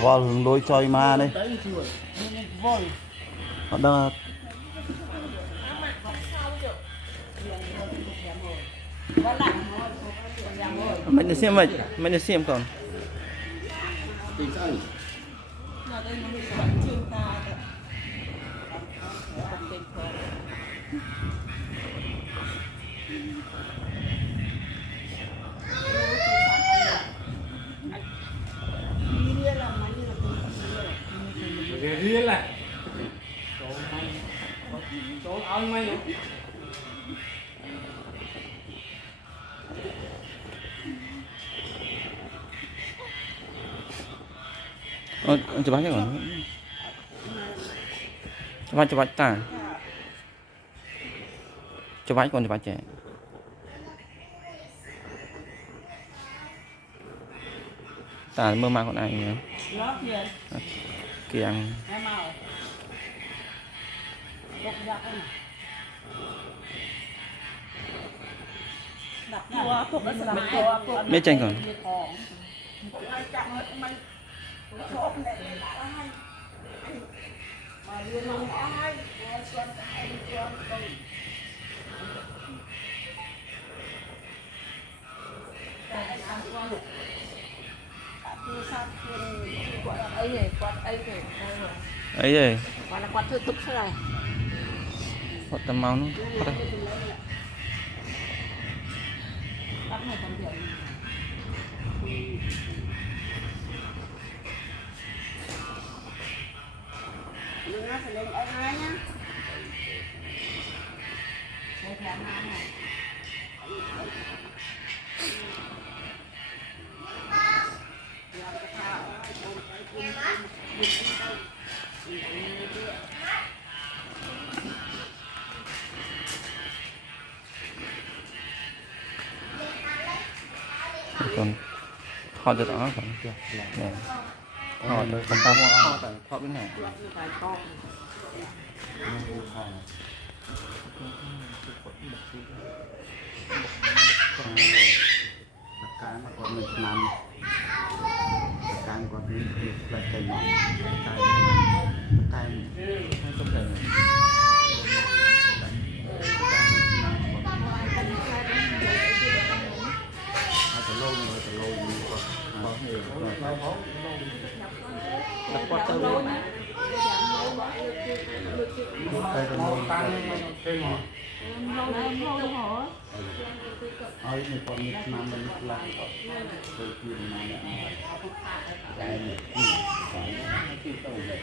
Khoa hướng đôi chơi ma đây. Họ đang mình xem còn. riêng là chỗ ông mày Coba aja kan. Coba ta. Coba coba aja. Ta mơ ma con này nữa. Kiang. Mấy tranh còn. Ấy gì? Quả là quả thư tục thế này. Quạt tầm màu nó. Nó phải lên ở ngay nhá. Đây thì ăn này. Còn họ được đó còn nè họ được còn tao họ tại họ bên này cái mà còn mình làm cái còn đi lại cái mỏ cái không thể Ai ni còn một năm mình làm rồi thì mà cái này cái tàu này